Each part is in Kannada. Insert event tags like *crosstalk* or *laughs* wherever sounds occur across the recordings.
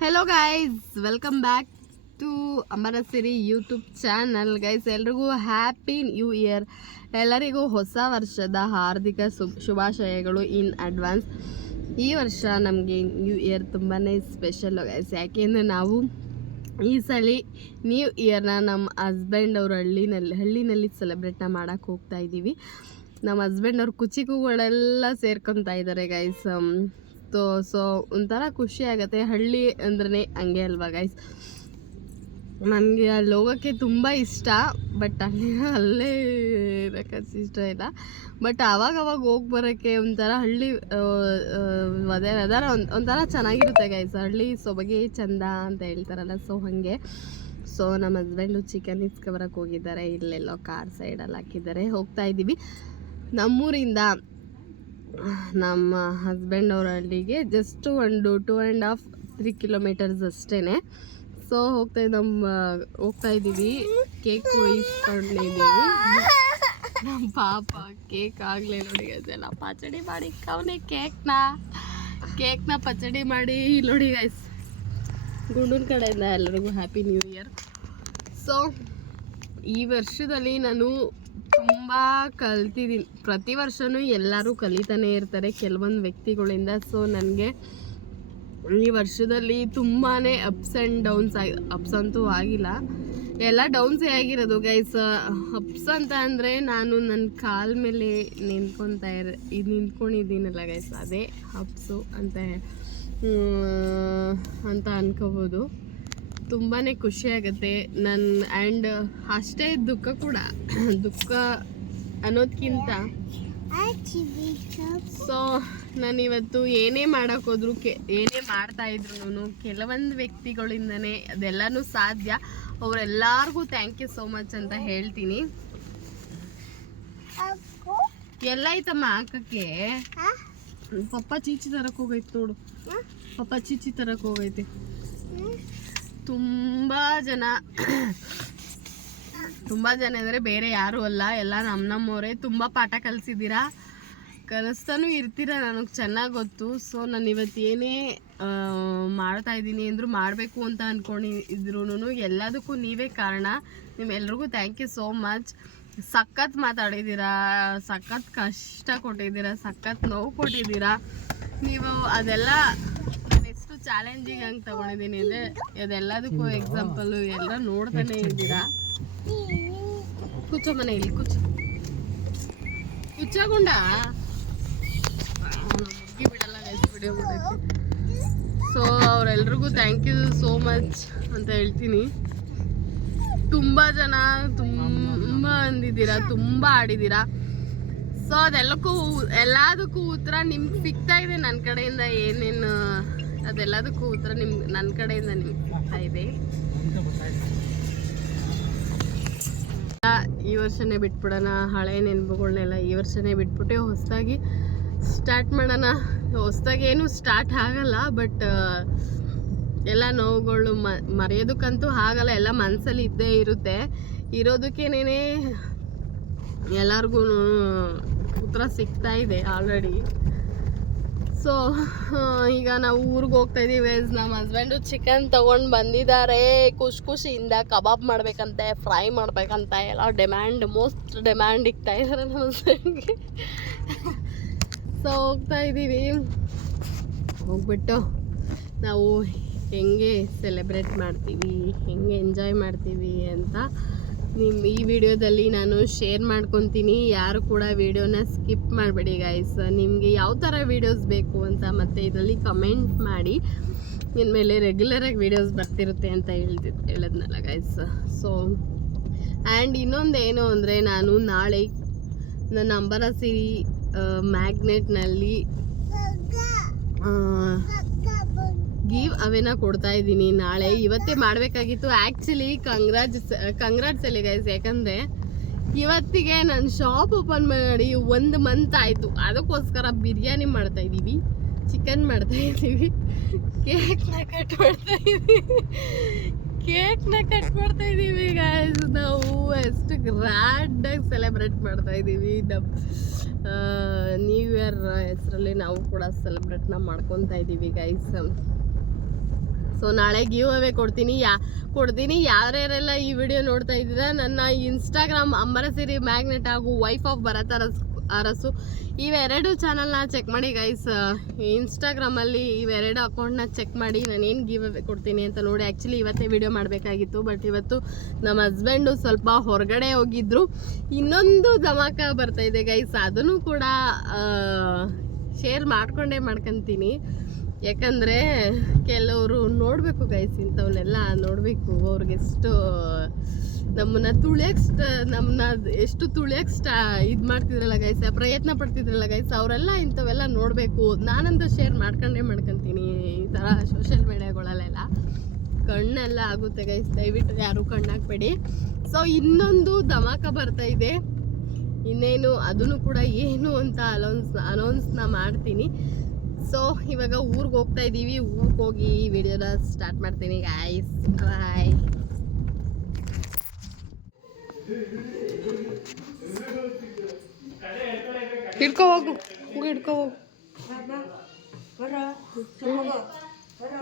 Hello guys welcome back to Amarasiri YouTube channel guys ಎಲ್ರಿಗೂ ಹ್ಯಾಪಿ ನ್ಯೂ ಇಯರ್ ಎಲ್ಲರಿಗೂ ಹೊಸ ವರ್ಷದ ಹಾರ್ದಿಕ ಶುಭ ಶುಭಾಶಯಗಳು ಇನ್ ಅಡ್ವಾನ್ಸ್ ಈ ವರ್ಷ ನಮಗೆ ನ್ಯೂ ಇಯರ್ ತುಂಬಾ ಸ್ಪೆಷಲ್ಲು ಗೈಸ್ ಯಾಕೆಂದರೆ ನಾವು ಈ ಸಲ ನ್ಯೂ ಇಯರ್ನ ನಮ್ಮ ಹಸ್ಬೆಂಡ್ ಅವ್ರ ಹಳ್ಳಿನಲ್ಲಿ ಹಳ್ಳಿನಲ್ಲಿ ಸೆಲೆಬ್ರೇಟ್ನ ಮಾಡೋಕ್ಕೆ ಹೋಗ್ತಾ ಇದ್ದೀವಿ ನಮ್ಮ ಹಸ್ಬೆಂಡ್ ಅವ್ರ ಕುಚಿಕುಗಳೆಲ್ಲ ಸೇರ್ಕೊತಾ ಇದ್ದಾರೆ ಗೈಸ್ ಸೊ ಸೊ ಒಂಥರ ಖುಷಿ ಆಗುತ್ತೆ. ಹಳ್ಳಿ ಅಂದ್ರೆ ಹಂಗೆ ಅಲ್ವಾ ಗೈಸ್ ನನಗೆ ಅಲ್ಲಿ ಹೋಗೋಕ್ಕೆ ತುಂಬ ಇಷ್ಟ ಬಟ್ ಅಲ್ಲಿ *laughs* ಅಲ್ಲೇ ಇರೋಕ್ಕೆ ಇಷ್ಟ ಇಲ್ಲ. ಬಟ್ ಅವಾಗ ಹೋಗಿ ಬರೋಕ್ಕೆ ಒಂಥರ ಹಳ್ಳಿ ಅದೇ ಅದರ ಒಂದು, ಒಂಥರ ಚೆನ್ನಾಗಿರುತ್ತೆ ಗೈಸ್ ಹಳ್ಳಿ ಸೊಬಗೆ ಚಂದ ಅಂತ ಹೇಳ್ತಾರಲ್ಲ ಸೊ ಹಾಗೆ. ಸೊ ನಮ್ಮ ಹಸ್ಬೆಂಡು ಚಿಕನ್ ಇಸ್ಕೊಬರಕ್ಕೆ ಹೋಗಿದ್ದಾರೆ. ಇಲ್ಲೆಲ್ಲೋ ಕಾರ್ ಸೈಡಲ್ಲಿ ಹಾಕಿದ್ದಾರೆ. ಹೋಗ್ತಾ ಇದ್ದೀವಿ. ನಮ್ಮೂರಿಂದ ನಮ್ಮ ಹಸ್ಬೆಂಡ್ ಅವ್ರ ಹಳ್ಳಿಗೆ ಜಸ್ಟ್ ಒಂದು two and half three kilometers ಅಷ್ಟೇ ಸೊ ಹೋಗ್ತಾ ನಮ್ಮ, ಹೋಗ್ತಾ ಇದ್ದೀವಿ. ಕೇಕ್ ಇಸ್ಕೊಂಡಿದ್ದೀವಿ ನಮ್ಮ ಪಾಪ ಕೇಕ್ ಆಗಲೇ ನೋಡಿ ಅದೆಲ್ಲ ಪಚಡಿ ಮಾಡಿ ಕವನೆ ಕೇಕ್ನ ಕೇಕ್ನ ಪಚಡಿ ಮಾಡಿ ನೋಡಿ ಗೈಸ್ ಗುಂಡೂನ್ ಕಡೆಯಿಂದ ಎಲ್ಲರಿಗೂ ಹ್ಯಾಪಿ ನ್ಯೂ ಇಯರ್ ಸೊ ಈ ವರ್ಷದಲ್ಲಿ ನಾನು ತುಂಬ ಕಲ್ತಿದ್ದೀನಿ ಪ್ರತಿ ವರ್ಷವೂ ಎಲ್ಲರೂ ಕಲಿತಾನೆ ಇರ್ತಾರೆ ಕೆಲವೊಂದು ವ್ಯಕ್ತಿಗಳಿಂದ. ಸೊ ನನಗೆ ಈ ವರ್ಷದಲ್ಲಿ ತುಂಬಾ ಅಪ್ಸ್ ಆ್ಯಂಡ್ ಡೌನ್ಸ್ ಆಗಿ ಅಪ್ಸ್ ಅಂತೂ ಆಗಿಲ್ಲ. ಎಲ್ಲ ಡೌನ್ಸೇ ಆಗಿರೋದು ಗೈಸ್ ಅಪ್ಸ್ ಅಂತ ಅಂದರೆ ನಾನು ನನ್ನ ಕಾಲ ಮೇಲೆ ನಿಂತ್ಕೊತಾ ಇರ, ಇದು ನಿಂತ್ಕೊಂಡಿದ್ದೀನಲ್ಲ ಗೈಸ್ ಅದೇ ಅಪ್ಸು ಅಂತ ಅಂತ ಅನ್ಕೋಬೋದು. ತುಂಬಾ ಖುಷಿ ಆಗುತ್ತೆ. ನನ್ನ ಆ್ಯಂಡ್ ಅಷ್ಟೇ ದುಃಖ ಕೂಡ. ದುಃಖ ಅನ್ನೋದಕ್ಕಿಂತ ಸೊ ನಾನು ಇವತ್ತು ಏನೇ ಮಾಡೋಕ್ಕೋದ್ರು ಕೆ ಏನೇ ಮಾಡ್ತಾ ಇದ್ರು ಕೆಲವೊಂದು ವ್ಯಕ್ತಿಗಳಿಂದನೇ ಅದೆಲ್ಲನೂ ಸಾಧ್ಯ. ಅವರೆಲ್ಲರಿಗೂ ಥ್ಯಾಂಕ್ ಯು ಸೋ ಮಚ್ ಅಂತ ಹೇಳ್ತೀನಿ. ಎಲ್ಲ ಐತಮ್ಮ ಹಾಕಕ್ಕೆ? ಪಪ್ಪ ಚೀಚಿ ತರಕ್ಕೆ ಹೋಗೈತೆ ನೋಡು. ಪಪ್ಪ ಚೀಚಿ ತರಕ್ಕೆ ಹೋಗೈತೆ. ತುಂಬಾ ಜನ, ತುಂಬ ಜನ ಅಂದರೆ ಬೇರೆ ಯಾರು ಅಲ್ಲ. ಎಲ್ಲ ನಮ್ಮ ನಮ್ಮವರೇ. ತುಂಬ ಪಾಠ ಕಲಿಸಿದ್ದೀರಾ? ಕಲಿಸ್ತಾನೂ ಇರ್ತೀರ ನನಗೆ ಚೆನ್ನಾಗಿ ಗೊತ್ತು. ಸೊ ನಾನು ಇವತ್ತು ಏನೇ ಮಾಡ್ತಾ ಇದ್ದೀನಿ ಅಂದರೂ ಮಾಡಬೇಕು ಅಂತ ಅಂದ್ಕೊಂಡಿದ್ರು ಎಲ್ಲದಕ್ಕೂ ನೀವೇ ಕಾರಣ. ನಿಮ್ಮೆಲ್ರಿಗೂ ಥ್ಯಾಂಕ್ ಯು ಸೋ ಮಚ್ ಸಖತ್ ಮಾತಾಡಿದ್ದೀರಾ, ಸಖತ್ ಕಷ್ಟ ಕೊಟ್ಟಿದ್ದೀರಾ, ಸಖತ್ ನೋವು ಕೊಟ್ಟಿದ್ದೀರಾ. ನೀವು ಅದೆಲ್ಲ ಚಾಲೆಂಜಿಂಗ್ ಹಂಗೆ ತಗೊಂಡಿದ್ದೀನಿ. ಅಂದರೆ ಅದೆಲ್ಲದಕ್ಕೂ ಎಕ್ಸಾಂಪಲ್ಲು ಎಲ್ಲ ನೋಡ್ತಾನೆ ಇದ್ದೀರಾ? ಕುಚ್ಚೋ ಮನೆ ಇಲ್ಲಿ ಕುಚ್ಚು ಕುಚ್ಚಾಗುಂಡ ಮುಗಿ ಬಿಡಲ್ಲ ಸೊ ಅವರೆಲ್ರಿಗೂ ಥ್ಯಾಂಕ್ ಯು ಸೋ ಮಚ್ ಅಂತ ಹೇಳ್ತೀನಿ. ತುಂಬ ಜನ ತುಂಬ ಅಂದಿದ್ದೀರಾ, ತುಂಬ ಆಡಿದ್ದೀರಾ. ಸೊ ಅದೆಲ್ಲಕ್ಕೂ ಎಲ್ಲದಕ್ಕೂ ಉತ್ತರ ನಿಮ್ಗೆ ಸಿಗ್ತಾ ಇದೆ ನನ್ನ ಕಡೆಯಿಂದ ಏನೇನು ಅದೆಲ್ಲದಕ್ಕೂ ಉತ್ತರ ನಿಮ್ ನನ್ನ ಕಡೆಯಿಂದ ನಿಮ್ಗೆ ಇದೆ ಈ ವರ್ಷನೇ ಬಿಟ್ಬಿಡೋಣ, ಹಳೆ ನೆನಪುಗಳನ್ನೆಲ್ಲ ಈ ವರ್ಷನೇ ಬಿಟ್ಬಿಟ್ಟೆ ಹೊಸದಾಗಿ ಸ್ಟಾರ್ಟ್ ಮಾಡೋಣ. ಹೊಸದಾಗಿ ಏನು ಸ್ಟಾರ್ಟ್ ಆಗಲ್ಲ ಬಟ್ ಎಲ್ಲ ನೋವುಗಳು ಮ, ಮರೆಯೋದಕ್ಕಂತೂ ಆಗಲ್ಲ, ಎಲ್ಲ ಮನಸ್ಸಲ್ಲಿ ಇದ್ದೇ ಇರುತ್ತೆ. ಇರೋದಕ್ಕೇನೇ ಎಲ್ಲರಿಗೂ ಉತ್ತರ ಸಿಗ್ತಾ ಇದೆ ಆಲ್ರೆಡಿ ಸೊ *laughs* ಈಗ ನಾವು ಊರಿಗೆ ಹೋಗ್ತಾ ಇದೀವಿ ನಮ್ಮ ಹಸ್ಬೆಂಡು ಚಿಕನ್ ತಗೊಂಡು ಬಂದಿದ್ದಾರೆ. ಖುಷಿ ಖುಷಿಯಿಂದ ಕಬಾಬ್ ಮಾಡ್ಬೇಕಂತೆ ಫ್ರೈ ಮಾಡಬೇಕಂತ. ಎಲ್ಲ ಡಿಮ್ಯಾಂಡ್ ಮೋಸ್ಟ್ ಡಿಮ್ಯಾಂಡ್ ಇಕ್ತಾ ಇದ್ದಾರೆ ನಮ್ಮ ಹಸ್ಬೆಂಡ್ಗೆ ಸೊ *laughs* ಹೋಗ್ತಾ ಇದ್ದೀವಿ ಹೋಗ್ಬಿಟ್ಟು ನಾವು ಹೆಂಗೆ ಸೆಲೆಬ್ರೇಟ್ ಮಾಡ್ತೀವಿ, ಹೆಂಗೆ ಎಂಜಾಯ್ ಮಾಡ್ತೀವಿ ಅಂತ ನಿಮ್ಮ ಈ ವಿಡಿಯೋದಲ್ಲಿ ನಾನು ಶೇರ್ ಮಾಡ್ಕೊತೀನಿ. ಯಾರು ಕೂಡ ವಿಡಿಯೋನ ಸ್ಕಿಪ್ ಮಾಡಬೇಡಿ ಗಾಯ್ಸ್ ನಿಮಗೆ ಯಾವ ಥರ ವಿಡಿಯೋಸ್ ಬೇಕು ಅಂತ ಮತ್ತು ಇದರಲ್ಲಿ ಕಮೆಂಟ್ ಮಾಡಿ. ಇನ್ಮೇಲೆ ರೆಗ್ಯುಲರಾಗಿ ವಿಡಿಯೋಸ್ ಬರ್ತಿರುತ್ತೆ ಅಂತ ಹೇಳ್ತಿ, ಹೇಳಿದ್ನಲ್ಲ ಗೈಸ್ ಸೊ ಆ್ಯಂಡ್ ಇನ್ನೊಂದು ಏನು ಅಂದರೆ ನಾನು ನಾಳೆ ನನ್ನ ಅಂಬರ ಸಿರಿ ಮ್ಯಾಗ್ನೆಟ್ನಲ್ಲಿ ಗಿವ್ ಅವೆನ ಕೊಡ್ತಾ ಇದ್ದೀನಿ ನಾಳೆ. ಇವತ್ತೇ ಮಾಡಬೇಕಾಗಿತ್ತು. ಆ್ಯಕ್ಚುಲಿ ಕಂಗ್ರಾಜ್ ಕಂಗ್ರಾಟ್ಸ್ ಅಲ್ಲಿ ಗೈಸ್ ಯಾಕಂದರೆ ಇವತ್ತಿಗೆ ನನ್ನ ಶಾಪ್ ಓಪನ್ ಮಾಡಿ ಒಂದು ಮಂತ್ ಆಯಿತು. ಅದಕ್ಕೋಸ್ಕರ ಬಿರಿಯಾನಿ ಮಾಡ್ತಾ ಇದ್ದೀವಿ. ಚಿಕನ್ ಮಾಡ್ತಾ ಇದ್ದೀವಿ. ಕೇಕ್ನ ಕಟ್ ಮಾಡ್ತಾ ಇದ್ದೀವಿ. ಕೇಕ್ನ ಕಟ್ ಮಾಡ್ತಾ ಇದ್ದೀವಿ ಗೈಸ್ ನಾವು ಎಷ್ಟು ಗ್ರ್ಯಾಂಡಾಗಿ ಸೆಲೆಬ್ರೇಟ್ ಮಾಡ್ತಾ ಇದ್ದೀವಿ. ನಮ್ಮ ನ್ಯೂ ಇಯರ್ ಹೆಸರಲ್ಲಿ ನಾವು ಕೂಡ ಸೆಲೆಬ್ರೇಟ್ನ ಮಾಡ್ಕೊತಾ ಇದ್ದೀವಿ ಗೈಸ್ ಸೊ ನಾಳೆ ಗಿವ್ ಅವೇ ಕೊಡ್ತೀನಿ. ಯಾ, ಕೊಡ್ತೀನಿ. ಯಾರ್ಯಾರೆಲ್ಲ ಈ ವಿಡಿಯೋ ನೋಡ್ತಾ ಇದ್ದೀರಾ, ನನ್ನ ಇನ್ಸ್ಟಾಗ್ರಾಮ್ ಅಂಬರಸಿರಿ ಮ್ಯಾಗ್ನೆಟ್ ಹಾಗೂ ವೈಫ್ ಆಫ್ ಭರತ ಅರಸ್, ಅರಸು. ಇವೆರಡು ಚಾನಲ್ನ ಚೆಕ್ ಮಾಡಿ ಗೈಸ್ ಇನ್ಸ್ಟಾಗ್ರಾಮಲ್ಲಿ ಇವೆರಡು ಅಕೌಂಟ್ನ ಚೆಕ್ ಮಾಡಿ, ನಾನು ಏನು ಗಿವ್ ಅವೇ ಕೊಡ್ತೀನಿ ಅಂತ ನೋಡಿ. ಆ್ಯಕ್ಚುಲಿ ಇವತ್ತೇ ವಿಡಿಯೋ ಮಾಡಬೇಕಾಗಿತ್ತು ಬಟ್ ಇವತ್ತು ನಮ್ಮ ಹಸ್ಬೆಂಡು ಸ್ವಲ್ಪ ಹೊರಗಡೆ ಹೋಗಿದ್ದರು ಇನ್ನೊಂದು ಧಮಾಕ ಬರ್ತಾ ಇದೆ ಗೈಸ್ ಅದನ್ನು ಕೂಡ ಶೇರ್ ಮಾಡಿಕೊಂಡೇ ಮಾಡ್ಕೊಂತೀನಿ. ಯಾಕಂದರೆ ಕೆಲವರು ನೋಡಬೇಕು ಗೈಸ್ ಇಂಥವನ್ನೆಲ್ಲ ನೋಡಬೇಕು. ಅವ್ರಿಗೆ ಎಷ್ಟು ನಮ್ಮನ್ನ ತುಳಿಯಕ್ಕೆ ನಮ್ಮನ್ನ ಎಷ್ಟು ತುಳಿಯಕ್ಕೆ ಸ್ಟಾ ಇದು ಮಾಡ್ತಿದ್ರಲ್ಲ ಗೈಸ ಪ್ರಯತ್ನ ಪಡ್ತಿದ್ರಲ್ಲ ಗೈಸ್ ಅವರೆಲ್ಲ ಇಂಥವೆಲ್ಲ ನೋಡಬೇಕು. ನಾನಂತೂ ಶೇರ್ ಮಾಡ್ಕೊಂಡೇ ಮಾಡ್ಕೊತೀನಿ ಈ ಥರ ಸೋಷಿಯಲ್ ಮೀಡಿಯಾಗಳಲ್ಲೆಲ್ಲ ಕಣ್ಣೆಲ್ಲ ಆಗುತ್ತೆ ಗೈಸ್ ದಯವಿಟ್ಟು ಯಾರು ಕಣ್ಣಾಕ್ಬೇಡಿ. ಸೊ ಇನ್ನೊಂದು ಧಮಾಕ ಬರ್ತಾ ಇದೆ. ಇನ್ನೇನು, ಅದನ್ನು ಕೂಡ ಏನು ಅಂತ ಅನೌನ್ಸ್ ಅನೌನ್ಸ್ನ ಮಾಡ್ತೀನಿ. ಸೊ ಇವಾಗ ಊರಿಗೆ ಹೋಗ್ತಾ ಇದ್ದೀವಿ ಊರಿಗೆ ಹೋಗಿ ಈ ವಿಡಿಯೋನ ಸ್ಟಾರ್ಟ್ ಮಾಡ್ತೀನಿ ಗಾಯ್ಸ್ ಬಾಯ್ ಹಿಡ್ಕೊ ಹೋಗು. ಹಿಡ್ಕೊ ಹೋಗು.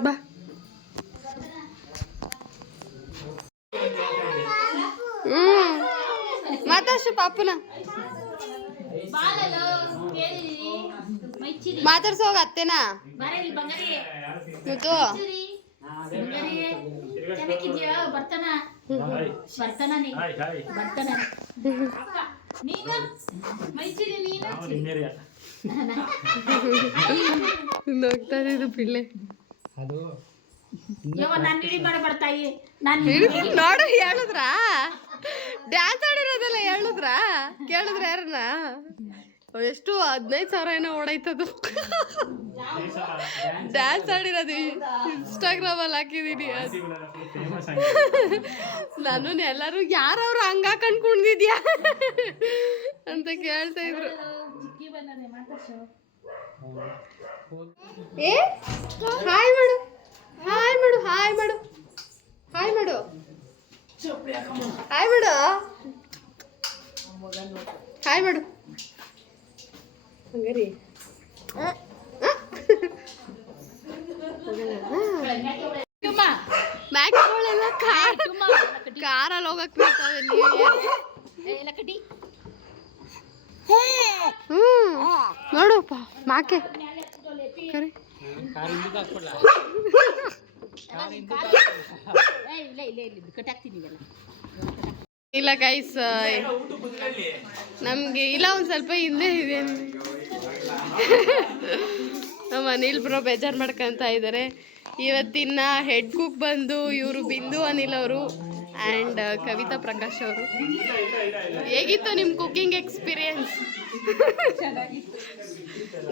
ಬಾ. ಹ್ಮ್. ಮಾತಾಡ್ಸು ಪಾಪುನ. ಮಾತಾಡ್ಸು ಹೋಗ ಅತ್ತೆನ? ಇವತ್ತು? ಚೆನ್ನಾಗಿದ್ಯಾ? ಬರ್ತಾನ? ಬರ್ತಾನ ನೀ. ಬರ್ತಾನ ನೀನು? ಮೈಸೂರಿ ನೀನು? ಹೋಗ್ತಾ ಇದು ಪಿಳ್ಳೆ. ಯವ್ವ ನಾನು ಹಿಡಿ ಮಾಡಿ ಬರ್ತಾಯಿ. ನಾನು ನೋಡು ಹೇಳಿದ್ರ? ಡ್ಯಾನ್ಸ್ ಆಡಿರೋದೆಲ್ಲ ಹೇಳಿದ್ರಾ? ಕೇಳಿದ್ರ ಯಾರನ್ನ? ಎಷ್ಟು ಹದಿನೈದು ಸಾವಿರ ಏನೋ ಓಡೈತದು ಡ್ಯಾನ್ಸ್ ಆಡಿರೋದು ಇನ್ಸ್ಟಾಗ್ರಾಮ್ ಅಲ್ಲಿ ಹಾಕಿದೀನಿ. ನಾನು ಎಲ್ಲರೂ ಯಾರವ್ರು ಹಂಗ ಹಾಕೊಂಡು ಕುಣ್ದಿದ್ಯಾ ಅಂತ ಕೇಳ್ತಾ ಇದ್ರು. ಏ? ಹಾಯ್ ಮಾಡು. ಹಾಯ್ ಮಾಡು. ಹಾಯ್ ಮಾಡು. ಹಾಯ್ ಮಾಡು. ಹಾಯ್ ಮಾಡು. ಹಾಯ್ ಮಾಡು. ಕಾರ್ ಕಾರಲ್ಲಿ ಹೋಗಕ್ ಕಟ್ಟಿ. ಹ್ಮ್. ನೋಡಪ್ಪ ಮಾಕೆ. ಕರಿ. ಇಲ್ಲ ಇಲ್ಲ ಇಲ್ಲ ಕಟ್ಟಾಕ್ತೀನಿ ಇಲ್ಲ ಗೈಸ್ ನಮ್ಗೆ ಇಲ್ಲ, ಒಂದ್ ಸ್ವಲ್ಪ ಹಿಂದೆ ಇದೆ. ನಮ್ಮ ಅನಿಲ್ ಬ್ರೋ ಬೇಜಾರು ಮಾಡ್ಕೊಂತ ಇದ್ದಾರೆ ಇವತ್ತಿನ ಹೆಡ್ ಕುಕ್ ಬಂದು, ಇವರು ಬಿಂದು ಅನಿಲ್ ಅವರು ಆ್ಯಂಡ್ ಕವಿತಾ ಪ್ರಕಾಶ್ ಅವರು. ಹೇಗಿತ್ತು ನಿಮ್ಮ ಕುಕಿಂಗ್ ಎಕ್ಸ್ಪೀರಿಯನ್ಸ್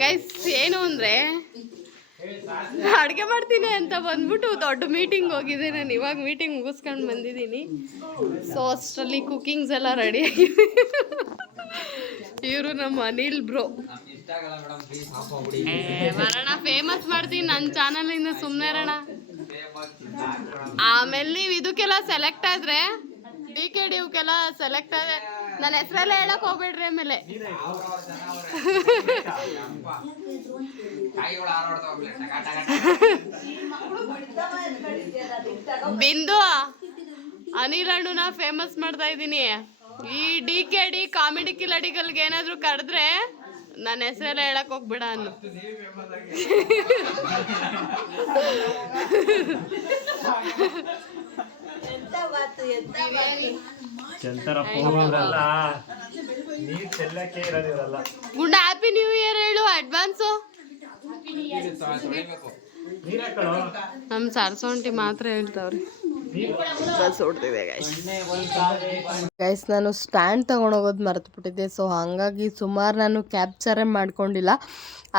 ಗೈಸ್ ಏನು ಅಂದರೆ ಅಡುಗೆ ಮಾಡ್ತೀನಿ ಅಂತ ಬಂದ್ಬಿಟ್ಟು ದೊಡ್ಡ ಮೀಟಿಂಗ್ ಹೋಗಿದ್ದೆ ನಾನು ಇವಾಗ ಮೀಟಿಂಗ್ ಮುಗಿಸ್ಕೊಂಡು ಬಂದಿದ್ದೀನಿ. ಸೊ ಅಷ್ಟರಲ್ಲಿ ಕುಕಿಂಗ್ಸ್ ಎಲ್ಲ ರೆಡಿ ಆಗಿದೆ. ಇವರು ನಮ್ಮ ಅನಿಲ್ ಬ್ರೋ ಬರೋಣ ಫೇಮಸ್ ಮಾಡ್ತೀನಿ ನನ್ನ ಚಾನಲಿಂದ ಸುಮ್ಮನೆ ಇರೋಣ. ಆಮೇಲೆ ನೀವು ಇದಕ್ಕೆಲ್ಲ ಸೆಲೆಕ್ಟ್ ಆದ್ರೆ ಡಿ ಕೆ ಡಿ ಇವಕ್ಕೆಲ್ಲ ಸೆಲೆಕ್ಟ್ ಆದ್ರೆ ನನ್ನ ಹೆಸರೆಲ್ಲ ಹೇಳಕ್ ಹೋಗ್ಬೇಡ್ರಿ ಆಮೇಲೆ. ಬಿಂದು ಅನಿಲ್ ಅಣ್ಣನ ಫೇಮಸ್ ಮಾಡ್ತಾ ಇದ್ದೀನಿ. ಈ ಡಿ ಕೆ ಡಿ ಕಾಮಿಡಿ ಕಿಲಡಿಗಲ್ಗೆ ಏನಾದ್ರು ಕರೆದ್ರೆ ನನ್ನ ಹೆಸರೆಲ್ಲ ಹೇಳಕ್ ಹೋಗ್ಬಿಡ ಅನ್ನು. ಗುಂಡ ಹ್ಯಾಪಿ ನ್ಯೂ ಇಯರ್ ಹೇಳು ಅಡ್ವಾನ್ಸು ನಮ್ಮ ಸಾರ್ಸೋಂಟಿ ಮಾತ್ರ ಹೇಳ್ತಾವ್ರಿ ಬಸ್ ಹೊಡ್ತಿದೆ ಗೈಸ್ ಗೈಸ್ ನಾನು ಸ್ಟ್ಯಾಂಡ್ ತಗೊಂಡೋಗೋದು ಮರೆತುಬಿಟ್ಟಿದ್ದೆ. ಸೊ ಹಾಗಾಗಿ ಸುಮಾರು ನಾನು ಕ್ಯಾಪ್ಚರೇ ಮಾಡ್ಕೊಂಡಿಲ್ಲ.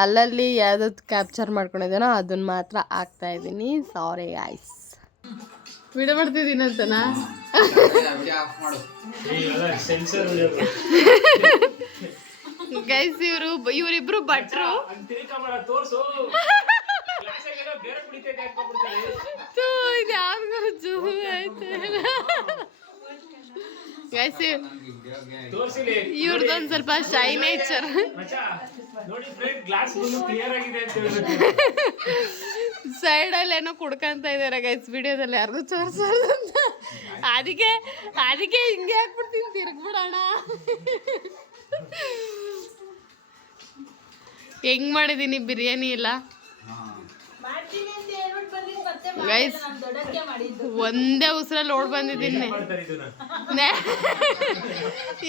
ಅಲ್ಲಲ್ಲಿ ಯಾವ್ದು ಕ್ಯಾಪ್ಚರ್ ಮಾಡ್ಕೊಂಡಿದ್ದೇನೋ ಅದನ್ನ ಮಾತ್ರ ಹಾಕ್ತಾ ಇದ್ದೀನಿ. ಸಾರಿ ಗೈಸ್ ವಿಡಿಯೋ ಮಾಡ್ತಿದ್ದೀನಿ ಅಂತನಾ? ಸೆನ್ಸರ್ *laughs* ಗೈಸ್ ಇವರು ಇವರಿಬ್ರು ಭಟ್ರು. ಗೈಸ್ ಇವ್ರದ್ದೊಂದು ಸ್ವಲ್ಪ ಶೈ ನೇಚರ್ ಹೇಳ್ಬೇಕು ಸೈಡಲ್ಲಿ ಏನೋ ಕುಡ್ಕಂತ ಇದಾರೆ ಗೈಸ್ ವಿಡಿಯೋದಲ್ಲಿ ಯಾರಿಗೂ ತೋರಿಸೋದು ಅದಕ್ಕೆ ಅದಕ್ಕೆ ಹಿಂಗೆ ಹಾಕ್ಬಿಡ್ತೀನಿ ತಿರ್ಗ್ಬಿಡೋಣ. ಹೆಂಗ್ ಮಾಡಿದೀನಿ ಬಿರಿಯಾನಿ ಇಲ್ಲ ಗೈಸ್ ಒಂದೇ ಉಸಿರಲ್ಲಿ ಓಡ್ ಬಂದಿದ್ದೀನಿ.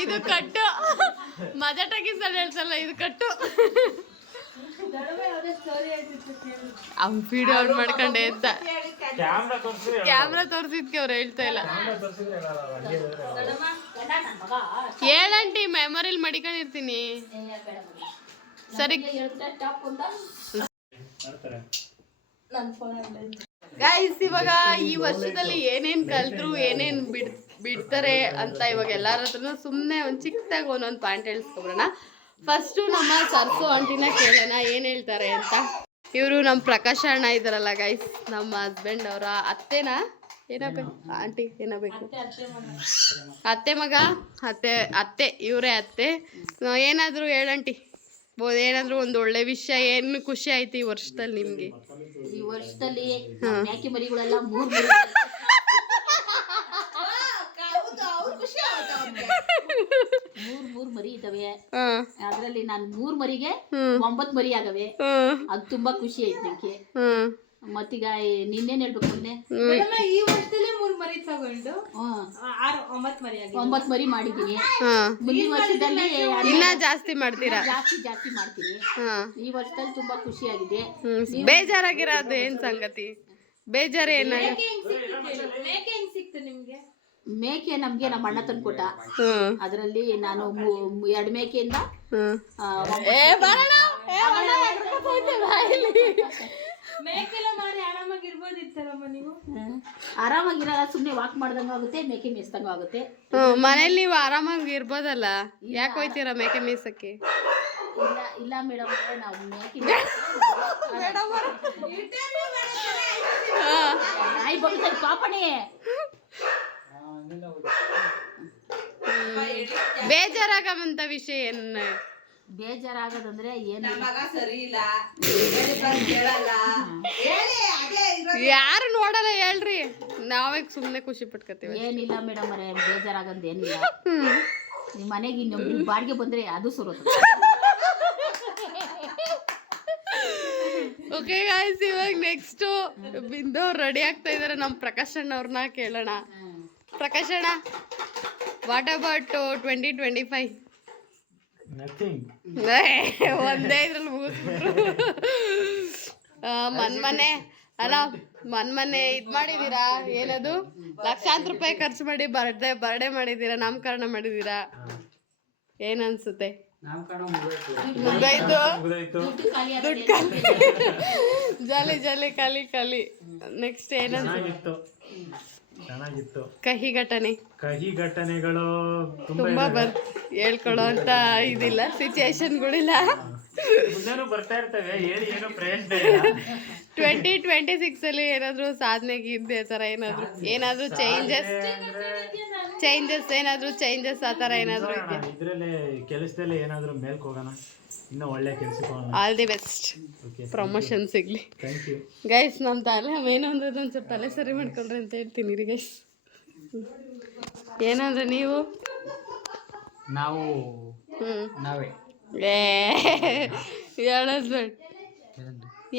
ಇದು ಕಟ್ಟು. ಮಜಾ ಟಗೀಸಲ್ಲಿ ಹೇಳ್ಸಲ್ಲ ಇದು ಕಟ್ಟು. ಅವ್ನ್ ವಿಡಿಯೋ ಆನ್ ಮಾಡ್ಕೊಂಡೆ ಅಂತ. ಕ್ಯಾಮ್ರಾ ತೋರ್ಸಿದ್ಕೆ ಅವ್ರು ಹೇಳ್ತಾ ಇಲ್ಲ. ಹೇಳಂಟಿ ಮೆಮೊರಿಲ್ ಮಡಿಕೊಂಡಿರ್ತೀನಿ. ಸರಿ. ಗೈಸ್ ಇವಾಗ ಈ ವರ್ಷದಲ್ಲಿ ಏನೇನ್ ಕಲ್ತ್ರು ಏನೇನ್ ಬಿಡ್ ಬಿಡ್ತಾರೆ ಅಂತ ಇವಾಗ ಎಲ್ಲಾರ ಹತ್ರನು ಸುಮ್ಮನೆ ಒಂದು ಚಿಕ್ಕದಾಗಿ ಒಂದೊಂದು ಪಾಯಿಂಟ್ ಹೇಳ್ಸ್ಕೊಬ್ರಣ ಫಸ್ಟು ನಮ್ಮ ಸರ್ಸು ಆಂಟಿನ ಕೇಳೋಣ ಏನು ಹೇಳ್ತಾರೆ ಅಂತ. ಇವರು ನಮ್ಮ ಪ್ರಕಾಶ ಅಣ್ಣ ಇದಾರಲ್ಲ ಗೈಸ್ ನಮ್ಮ ಹಸ್ಬೆಂಡ್ ಅವರ ಅತ್ತೆನಾ? ಏನಬೇಕು ಆಂಟಿ ಏನಬೇಕು ಅತ್ತೆ ಮಗ. ಅತ್ತೆ ಅತ್ತೆ ಇವರೇ ಅತ್ತೆ. ಏನಾದರೂ ಏನಾದ್ರು ಹೇಳಂಟಿ ಬೋ- ಏನಾದ್ರು ಒಂದು ಒಳ್ಳೆ ವಿಷಯ ಏನು ಖುಷಿ ಆಯ್ತು ಈ ವರ್ಷದಲ್ಲಿ ನಿಮ್ಗೆ? ಈ ವರ್ಷದಲ್ಲಿ ಯಾಕೆ ಮರಿಗಳೆಲ್ಲ ಮೂರ್ ಮರಿ. ಮೂರ್ ಮೂರ್ ಮರಿ ಇದಾವೆ. ಹಾ. ಅದ್ರಲ್ಲಿ ನಾನು ಮೂರ್ ಮರಿಗೆ ಹ್ಮ್. ಒಂಬತ್ ಮರಿ ಆಗವೆ. ಹ್ಮ್ ಅದು ತುಂಬಾ ಖುಷಿ ಆಯ್ತು ನಂಗೆ. ಹ್ಮ್ ಮತ್ತೀಗ ನಿನ್ನೇನ್ ಹೇಳ್ಬೇಕು ಮೊನ್ನೆ ಈ ವರ್ಷದಲ್ಲೇ ಮೂರು ಮರಿ ತಗೊಂಡು. ಆರು ಒಂಬತ್ ಮರಿ ಆಗಿದೆ ಒಂಬತ್ ಮರಿ ಮಾಡಿದೀನಿ ಹಾ ಮುಂದಿನ ವರ್ಷದಲ್ಲಿ ಇನ್ನ ಜಾಸ್ತಿ ಮಾಡ್ತೀರಾ ಜಾಸ್ತಿ ಜಾಸ್ತಿ ಮಾಡ್ತೀನಿ ಈ ವರ್ಷದಲ್ಲಿ ತುಂಬಾ ಖುಷಿಯಾಗಿದೆ ಹ್ಮ್ ಬೇಜಾರಾಗಿರೋದು ಏನ್ ಸಂಗತಿ ಬೇಜಾರು ಏನ ಮೇಕೆ ಹೆಂಗ್ ಸಿಕ್ತು ನಿಮ್ಗೆ ಮೇಕೆ ನಮ್ಗೆ ನಮ್ಮ ಅಣ್ಣ ತಂದ್ಕೊಟ್ಟ ಅದರಲ್ಲಿ ನಾನು ಎರಡು ಮೇಕೆಯಿಂದ ಮೇಕೆಲ್ಲ ಮಾರಿ ನೀವು. ಆರಾಮಾಗಿರಲ್ಲ ಸುಮ್ಮನೆ ವಾಕ್ ಮಾಡ್ದಂಗ ಆಗುತ್ತೆ ಮೇಕೆ ಮೇಯಿಸ್ದಂಗೂ ಆಗುತ್ತೆ. ಹ್ಮ್ ಮನೇಲಿ ನೀವು ಆರಾಮಾಗಿ ಇರ್ಬೋದಲ್ಲ? ಯಾಕೆ ಹೋಯ್ತೀರಾ ಮೇಕೆ ಮೀಸಕ್ಕೆ ಇಲ್ಲ ಇಲ್ಲ ಮೇಡಮ್ ನಾವು ಮೇಕೆ ಹಾ. ನಾಯಿ ಬರುತ್ತೆ ಪಾಪಣಿ ಬೇಜಾರಾಗವಂತ ವಿಷಯ ಏನ? ಬೇಜಾರಾಗೋದಂದ್ರೆ ಏನು? ಯಾರು ನೋಡಲ್ಲ ಹೇಳ್ರಿ. ನಾವೇ ಸುಮ್ನೆ ಖುಷಿ ಪಟ್ಕೋತೀವಿ ಏನಿಲ್ಲ ಮೇಡಮ್ ಅವರೇ ಬೇಜಾರಾಗೋದು ಏನಿಲ್ಲ. ನಿಮ್ ನಿಮ್ಮ ಮನೆಗೆ ಇನ್ನೊಬ್ರು ಬಾಡಿಗೆ ಬಂದ್ರೆ ಅದು ಸುರುತ್ತೆ ಓಕೆ ಗಾಯ್ಸ್ ಇವಾಗ ನೆಕ್ಸ್ಟ್ ಬಿಂದು ರೆಡಿ ಆಗ್ತಾ ಇದಾರೆ. ನಮ್ಮ ಪ್ರಕಾಶ್ ಅಣ್ಣ ಅವ್ರನ್ನ ಕೇಳೋಣ. ಪ್ರಕಾಶ್ ಅಣ್ಣ what about twenty twenty five nothing *laughs* ಒಂದೇ ಇದ್ರಲ್ಲಿ ಮುಗಿಸ್ಬಿಟ್ರು. ಮನ್ ಮನ್ಮನೆ ಅಲ್ಲ ಮನ್ಮನೆ ಇದ್ ಮಾಡಿದೀರಾ ಏನದು? ಲಕ್ಷಾಂತರ ರೂಪಾಯಿ ಖರ್ಚು ಮಾಡಿ ಬರ್ಡೇ ಬರ್ಡೇ ಮಾಡಿದೀರಾ ನಾಮಕರಣ ಮಾಡಿದೀರಾ ಏನ್ ಅನ್ಸುತ್ತೆ? ಜಾಲಿ ಜಾಲಿ ಕಲಿ ಕಲಿ ನೆಕ್ಸ್ಟ್ ಏನನ್ಸುತ್ತೆ ಚೆನ್ನಾಗಿತ್ತು. ಕಹಿ ಘಟನೆ. ಕಹಿ ಘಟನೆಗಳು ತುಂಬಾ ಬರ್ ಹೇಳ್ಕೊಳ್ಳೋ ಅಂತ ಇದಿಲ್ಲ ಸಿಚುಯೇಷನ್ಗಳಿಲ್ಲ ಮುಂದೆನೂ ಬರ್ತಾ ಇರ್ತವೆ ಹೇಳಿ ಏನು ಪ್ರಯೋಜನ ಇಲ್ಲ. ಟ್ವೆಂಟಿ ಟ್ವೆಂಟಿ ಸಿಕ್ಸ್ ಅಲ್ಲಿ ಏನಾದ್ರು ಸಾಧನೆಗೆ ಇದ್ದೆ ಥರ ಏನಾದ್ರು ಏನಾದ್ರು ಚೇಂಜಸ್ ಚೇಂಜಸ್ ಏನಾದ್ರು ಚೇಂಜಸ್ ಆ ತರ ಏನಾದ್ರು ಇದ್ರಲ್ಲೇ ಕೆಲಸದಲ್ಲೇ ಏನಾದ್ರು ಮೇಲ್ಕ್ ಹೋಗೋಣ. ಇನ್ನೂ ಒಳ್ಳೆ ಕೆಲಸ ಆಲ್ ದಿ ಬೆಸ್ಟ್ ಪ್ರಮೋಷನ್ ಸಿಗ್ಲಿ. ಥ್ಯಾಂಕ್ ಯು ಗೈಸ್ ನಮ್ಮ ತಲೆ ಏನೋ ಅಂದ್ರೆ ಒಂದು ಸ್ವಲ್ಪ ತಲೆ ಸರಿ ಮಾಡ್ಕೊಂಡ್ರೆ ಅಂತ ಹೇಳ್ತೀನಿ ರೀ ಗೈಸ್ ಏನಂದ್ರೆ ನೀವು? ನಾವು ನಾವೇ. ಏ ಹೇಳದ್ಬೇಡ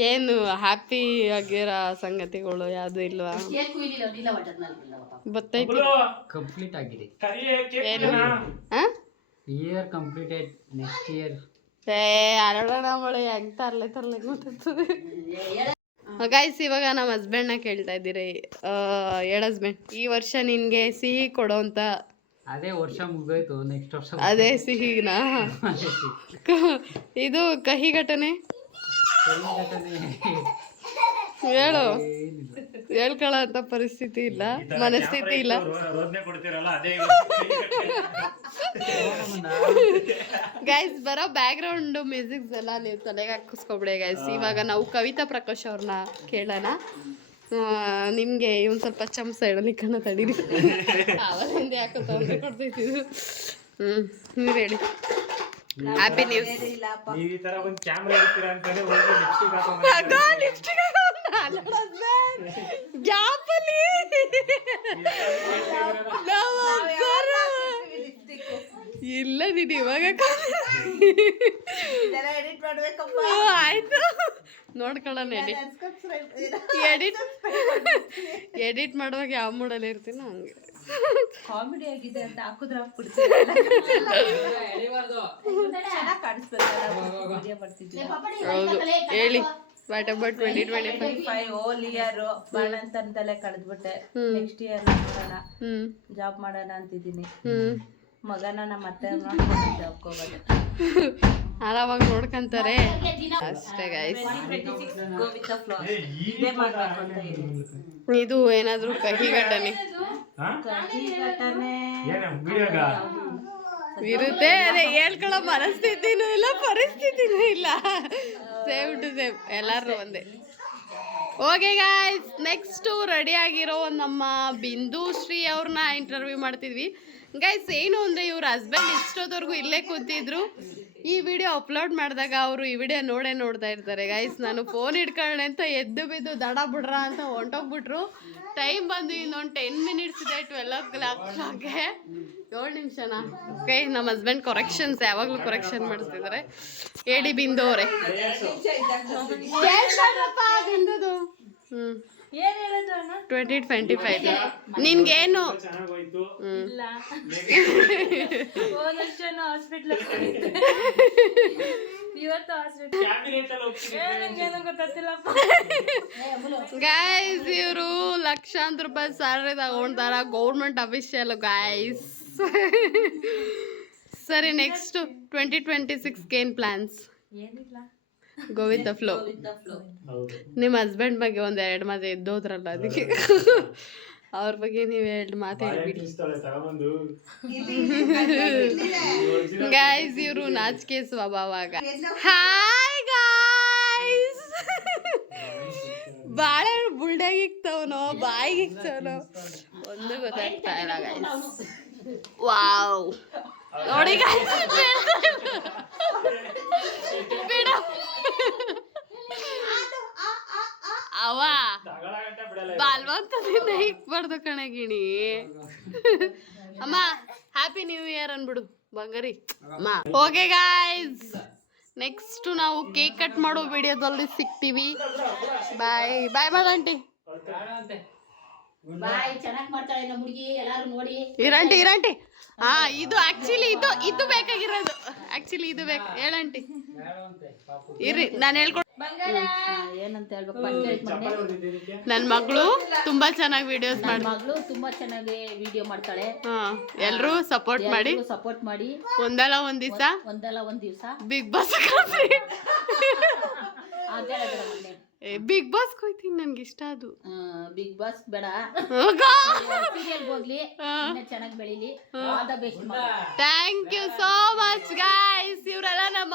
ಏನು ಹ್ಯಾಪಿ ಆಗಿರೋ ಸಂಗತಿಗಳು ಯಾವುದು ಇಲ್ವಾ? ಗೊತ್ತೈತಿ ಕಂಪ್ಲೀಟ್ ಆಗಿದೆ. ಏನು? ಇಯರ್ ಕಂಪ್ಲೀಟೆಡ್ ನೆಕ್ಸ್ಟ್ ಇಯರ್ ಏ ಅರಡಣ ಮಳೆ ಹೆಂಗ್ ತರ್ಲೆ ತರ್ಲೆ ಗೊತ್ತಿರ್ತದೆ ಗೈಸ್ ಇವಾಗ ನಮ್ಮ ಹಸ್ಬೆಂಡ್ನ ಕೇಳ್ತಾ ಇದ್ದೀರಿ. ಹೇಳ ಹಸ್ಬೆಂಡ್ ಈ ವರ್ಷ ನಿನ್ಗೆ ಸಿಹಿ ಕೊಡೋಂತ ಅದೇ ವರ್ಷ ಮುಗ್ದೋಯ್ತು ನೆಕ್ಸ್ಟ್ ವರ್ಷ ಅದೇ ಸಿಹಿನ? ಇದು ಕಹಿ ಘಟನೆ? ಹೇಳು. ಹೇಳ್ಕೊಳ್ಳೋ ಅಂತ ಪರಿಸ್ಥಿತಿ ಇಲ್ಲ. ಮನಸ್ಥಿತಿ ಇಲ್ಲ. ರೋದನೆ ಕೊಡ್ತೀರಲ್ಲ ಅದೇ ಗೈಸ್ *laughs* ಬರೋ ಬ್ಯಾಕ್ ಗ್ರೌಂಡ್ ಮ್ಯೂಸಿಕ್ಸ್ ಎಲ್ಲ ನೀವು ತಲೆಗೆ ಹಾಕಿಸ್ಕೊಬಿಡಿ ಗೈಸ್ ಇವಾಗ ನಾವು ಕವಿತಾ ಪ್ರಕಾಶ್ ಅವ್ರನ್ನ ಕೇಳೋಣ. ನಿಮಗೆ ಒಂದು ಸ್ವಲ್ಪ ಚಮಚ ಇಡಲಿ ಕಣ ತಡೀರಿ. *laughs* ಅವರಿಂದ ಯಾಕೋ ತೊಂದರೆ ಕೊಡ್ತೈತಿ ಇದು ಹ್ಞೂ ನೀವು ಹೇಳಿ. ಹ್ಯಾಪಿ ನ್ಯೂಸ್ ನೀವ್ ಈ ತರ ಒಂದ್ ಕ್ಯಾಮ್ರಾ ಇಡ್ತೀರಾ ಅಂತಂದ್ರೆ ಹೋಗಿ ಲಿಪ್ಸ್ಟಿಕ್ ಹಾಕೊಂಡ್ ಲಿಪ್ಸ್ಟಿಕ್ ಗ್ಯಾಪಲ್ಲಿ ಇಲ್ಲ ನೀನು ಇವಾಗ ಓ, ಆಯ್ತು ನೋಡ್ಕೊಳ್ಳೋಣ ಎಡಿಟ್ ಎಡಿಟ್ ಎಡಿಟ್ ಮಾಡುವಾಗ ಯಾವ ಮೂಡಲ್ಲಿ ಇರ್ತೀನೋ ಹಂಗೆ ಕಾಮಿಡಿ ಆಗಿದೆ ಅಂತ ಹಾಕಿದ್ರ ಹಾಕ್ಬಿಡ್ತೀನಿ ಹೇಳಿ what about twenty twenty five five whole year ಬಾಣಂತನದಲ್ಲೇ ಕಳೆದ್ಬಿಟ್ಟೆ. ನೆಕ್ಸ್ಟ್ ಇಯರ್ ನೋಡೋಣ ಜಾಬ್ ಮಾಡೋಣ ಅಂತಿದ್ದೀನಿ. ಮಗನ ನಮ್ಮ ಅತ್ತೆ ನೋಡ್ಕೊಂಡು ಜಾಬ್ ಹೋಗೋದು. *laughs* ಆರಾಮಾಗಿ ನೋಡ್ಕಂತಾರೆ. ಅಷ್ಟೇ ಗೈಸ್ ಇದೇ ಅಂತ ಏನಾದರೂ ಕಹಿ ಘಟನೆ. ಇರುತ್ತೆ ಅದೇ ಹೇಳ್ಕೊಳ್ಳೋ ಮನಸ್ಥಿತಿನೂ ಇಲ್ಲ ಪರಿಸ್ಥಿತಿನೂ ಇಲ್ಲ. ಸೇವ್ ಟು ಸೇವ್ ಎಲ್ಲರೂ ಒಂದೇ. ಓಕೆ ಗಾಯ್ಸ್ ನೆಕ್ಸ್ಟು ರೆಡಿ ಆಗಿರೋ ನಮ್ಮ ಬಿಂದು ಶ್ರೀ ಅವ್ರನ್ನ ಇಂಟರ್ವ್ಯೂ ಮಾಡ್ತಿದ್ವಿ. ಗೈಸ್ ಏನು ಅಂದರೆ ಇವ್ರ ಹಸ್ಬೆಂಡ್ ಇಷ್ಟೊತ್ತವರೆಗೂ ಇಲ್ಲೇ ಕೂತಿದ್ರು. ಈ ವಿಡಿಯೋ ಅಪ್ಲೋಡ್ ಮಾಡಿದಾಗ ಅವರು ಈ ವಿಡಿಯೋ ನೋಡೇ ನೋಡ್ತಾ ಇರ್ತಾರೆ. ಗೈಸ್ ನಾನು ಫೋನ್ ಇಟ್ಕೊಳ್ಳೆ ಅಂತ ಎದ್ದು ಬಿದ್ದು ದಡ ಬಿಡ್ರ ಅಂತ ಹೊಂಟೋಗ್ಬಿಟ್ರು. ಟೈಮ್ ಬಂದು ಇನ್ನೊಂದು ಟೆನ್ ಮಿನಿಟ್ಸ್ ಇದೆ ಟ್ವೆಲ್ ಓ ಹಾಗೆ. ಏಳು ನಿಮಿಷನಾ? ಓಕೆ ನಮ್ಮ ಹಸ್ಬೆಂಡ್ ಕೊರೆಕ್ಷನ್ಸ್ ಯಾವಾಗಲೂ ಕೊರೆಕ್ಷನ್ ಮಾಡಿಸ್ತಿದ್ದಾರೆ ಹೇಳಿ ಬಿಂದು ಅವರೇ. ಬಿಂದುದು ಹ್ಞೂ ಟ್ವೆಂಟಿ ಟ್ವೆಂಟಿ ಫೈವ್ ನಿನ್ಗೇನು? ಗಾಯ್ಸ್ ಇವರು ಲಕ್ಷಾಂತರ ರೂಪಾಯಿ ಸ್ಯಾಲ್ರಿ ತಗೊಂಡಾರ ಗೌರ್ಮೆಂಟ್ ಅಫಿಷಿಯಲ್ ಗಾಯ್ಸ್ ಸರಿ next twenty twenty six gain plans ಏನಿಲ್ಲ. ಗೋ ವಿತ್ ದ ಫ್ಲೋ ನಿಮ್ಮ ಹಸ್ಬೆಂಡ್ ಬಗ್ಗೆ ಒಂದು ಎರಡು ಮಾತು ಎದ್ದೋದ್ರಲ್ಲ ಅದಕ್ಕೆ. ಅವ್ರ ಬಗ್ಗೆ ನೀವು ಎರಡು ಮಾತು ಹೇಳ್ಬಿಡಿ. ಗಾಯ್ಸ್ ಇವರು ನಾಚಿಕೆ ಸ್ವಭಾವ ಹಾಯ್ ಗಾಯ್ಸ್ ಬಾಳೆ ಬುಲ್ಡಾಗಿ ಇಕ್ತವನೋ ಬಾಯಿಗೆ ಇಕ್ತವನೋ. ಒಂದು ಗೊತ್ತಾಗ್ತಾ ಇಲ್ಲ ಗಾಯ್ಸ್ ವಾವ್ ನೋಡಿ ಬಿಡ. ಅವ. ಬಾಲ್ವಂತದಿಂದ ಇಕ್ಬಾರ್ದು ಕಣೆ ಗಿಣಿ. ಅಮ್ಮ ಹ್ಯಾಪಿ ನ್ಯೂ ಇಯರ್ ಅನ್ಬಿಡು ಬಂಗಾರಿ. ಅಮ್ಮ. ಓಕೆ ಗಾಯ್ಸ್ ನೆಕ್ಸ್ಟ್ ನಾವು ಕೇಕ್ ಕಟ್ ಮಾಡೋ ವಿಡಿಯೋದಲ್ಲಿ ಸಿಗ್ತೀವಿ. ಬಾಯ್ ಬಾಯ್ ಬಾಯ್ ಆಂಟಿ. ಬಾಯ್ ಚೆನ್ನಾಗಿ ಮಾಡ್ತಾಳೆ ನಮ್ಮ ಹುಡುಗಿ. ಎಲ್ಲರೂ ನೋಡಿ. ಇರಂಟಿ ಇರಂಟಿ. ಹಾ ಇದು ಆಕ್ಚುಲಿ ಇದು ಇದು ಬೇಕಾಗಿರೋದು. ಆಕ್ಚುಲಿ ಇದು ಬೇಕು. ಹೇಳಂಟಿ ಇರಿ ಇರ್ರಿ ನಾನು ಹೇಳ್ಕೊಡ್ ಏನಂತ ಹೇಳ್ಬೇಕು ನನ್ನ ಮಗಳು ತುಂಬಾ ಚೆನ್ನಾಗಿ ವಿಡಿಯೋಸ್ ಮಾಡಿ ಮಗಳು ತುಂಬಾ ಚೆನ್ನಾಗಿ ವಿಡಿಯೋ ಮಾಡ್ತಾಳೆ. ಹಾ ಎಲ್ಲರೂ ಸಪೋರ್ಟ್ ಮಾಡಿ. ಸಪೋರ್ಟ್ ಮಾಡಿ. ಒಂದಲ್ಲ ಒಂದ್ ದಿವಸ? ಒಂದಲ್ಲ ಒಂದ್ ದಿವಸ. ಬಿಗ್ ಬಾಸ್ ಬಿಗ್ ಬಾಸ್ ಹೋಯ್ತೀನಿ ನನ್ಗೆ ಇಷ್ಟ ಅದು. ಬಿಗ್ ಬಾಸ್ ಬೇಡ. ಸೀರಿಯಲ್ ಹೋಗ್ಲಿ ಚೆನ್ನಾಗಿ ಬೆಳಿಲಿ. Thank you so much guys ಇವರೆಲ್ಲ ನಮ್ಮ